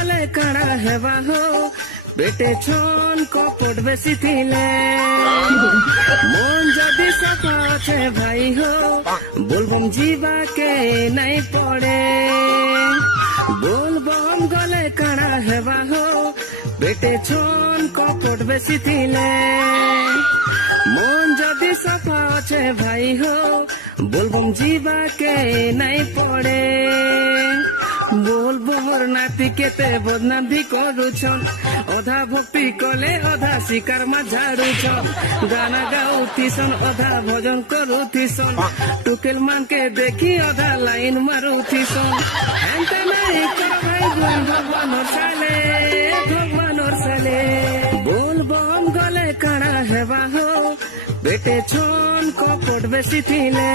গলে কাড়া হেবা হো পেটে ছন কপট বেশি থিলে মন যদি সফা আছে ভাই হো বলবম জীবাকে নাই পড়ে বলবম গলে কাড়া হেবা হো পেটে ছন কপট বেশি থিলে মন যদি সফা আছে ভাই হো বলবম জীবাকে নাই পড়ে বলবো মোর নাতি কেতে বদনাম ভি করুছন অধা ভক্তি কলে অধা শিকার মা ঝাড়ুছন গানা গাউথিসন অধা ভজন করুথিসন টুকেল মানকে দেখি অধা লাইন মারুথিসন এন্তা নাই কর ভাই গুণ ভগবানর সালে বলবম গলে কাড়া হেবা হো পেটে ছন কপট বেশি থিলে